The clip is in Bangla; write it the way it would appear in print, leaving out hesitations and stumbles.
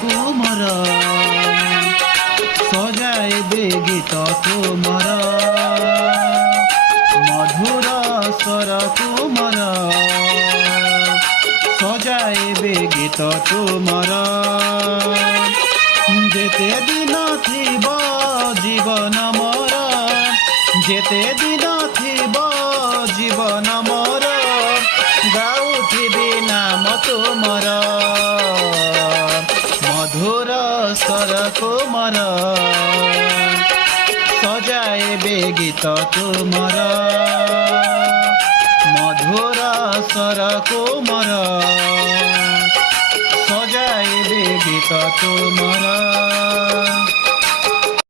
কোমর সজাইবে গীত তোমার মধুর স্বর কোমর সজাইবে গীত তোমার যেতে দিন থিব জীবন মর যেতে দিন থিব জীবন মর গাউথিবি নাম তোমার মধুর স্বর কোমর সজাইবে গীত তোমার মধুর স্বর কোমর সজাইবে গীত তোমার।